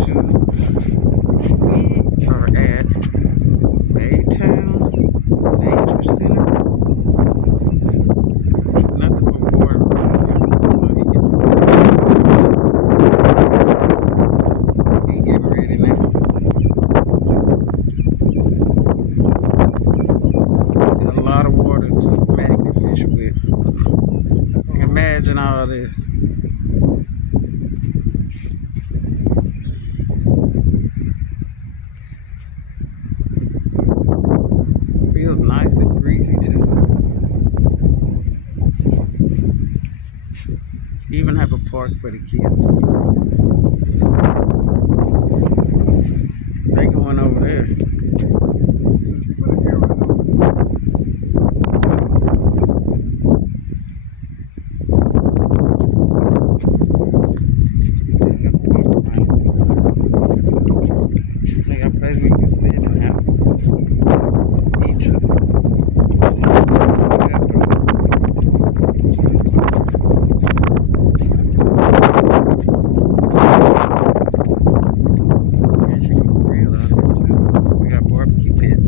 YouTube. We are at Baytown Nature Center. It's nothing but water around here, so he getting ready now. Got a lot of water to magnet fish with. Imagine all this. Feels nice and breezy too. Even have a park for the kids to play. They going over there. They got a place where you can sit and have each other. Barbecue pit.